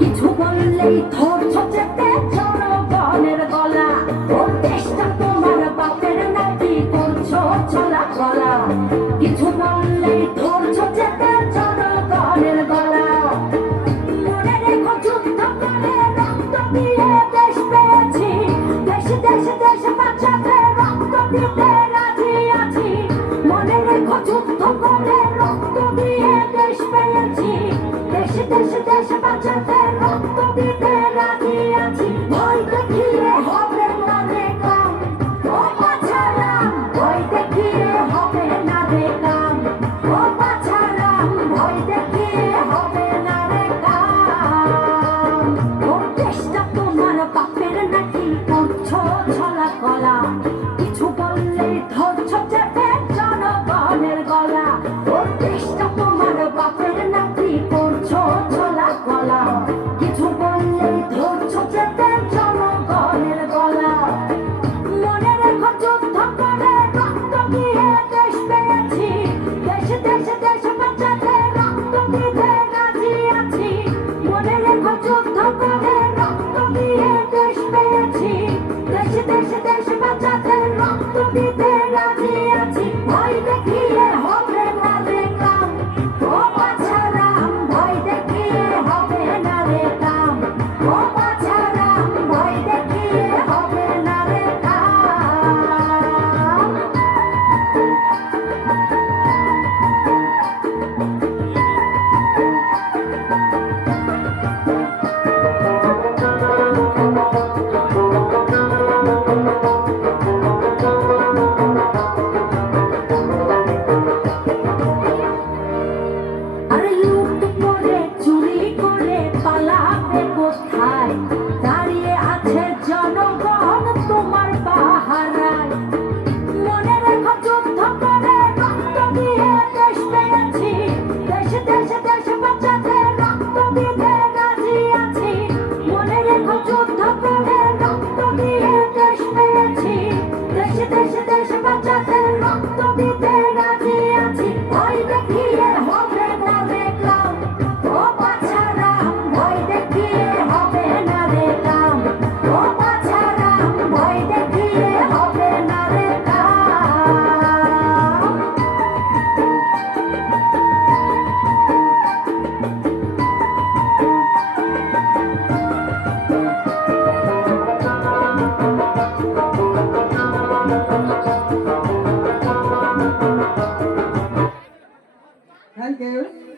কিছু বললেই ধরছো চেপে জনগণের গলা। ও দেশটা তোমার বাপের নাকি করছো ছলা গলা। কিছু বললেই ধরছো চেপে জনগণের গলা। মনে রেখো যুদ্ধ করে রক্ত দিয়ে দেশ পেয়েছি। দেশ দেশ দেশ বাঁচাতে রক্ত দিতে রাজি আছি। মনে রেখো যুদ্ধ করে রক্ত দিয়ে দেশ পেয়েছি। দেশ দেশ দেশ বাঁচাতে রক্ত দিতে রাজি আছি। ভয় দেখিয়ে হবে না রে কাম, ও বাছারাম ভয় দেখিয়ে হবে না রে কাম, ও বাছারাম ভয় দেখিয়ে হবে না রে কাম। ও দেশটা তোমার বাপের নাকি করছো ছলা কলা। কিছু বললে ধরছো চেপে জনগণের গলা। ও দেশটা তোমার বাপের নাকি করছো ছলা গলা। কিছু বললে ধরছো চেপে জনগণের গলা। মনে রেখো যুদ্ধ করে রক্ত দিয়ে দেশ পেয়েছি। দেশ দেশ দেশ বাঁচাতে রক্ত দিতে রাজি আছি। মনে রেখো যুদ্ধ করে রক্ত দিয়ে দেশ পেয়েছি। দেশ দেশ দেশ বাঁচাতে রক্ত দিতে রাজি আছি। ভয় দেখিয়ে হবে না রে কাম, ও বাছারাম ভয় দেখিয়ে হবে না রে কাম, ও বাছারাম ভয় দেখিয়ে হবে না রে কাম। আরে লুট করে চুরি করে পালাবে কোথায়? দাঁড়িয়ে আছে জনগণ তোমার পাহারায়। মনে রেখো যুদ্ধ করে রক্ত দিয়ে দেশ পেয়েছি। দেশ দেশ দেশ বাঁচাতে রক্ত দিতে রাজি আছি। মনে রেখো যুদ্ধ করে রক্ত দিয়ে দেশ পেয়েছি। দেশ দেশ দেশ বাঁচাতে রক্ত দিতে রাজি আছি। ভয় দেখিয়ে হবে না রে কাম, ও বাছারাম ভয় দেখিয়ে হবে না রে কাম, ও বাছারাম ভয় দেখিয়ে হবে না রে কাম। Thank you.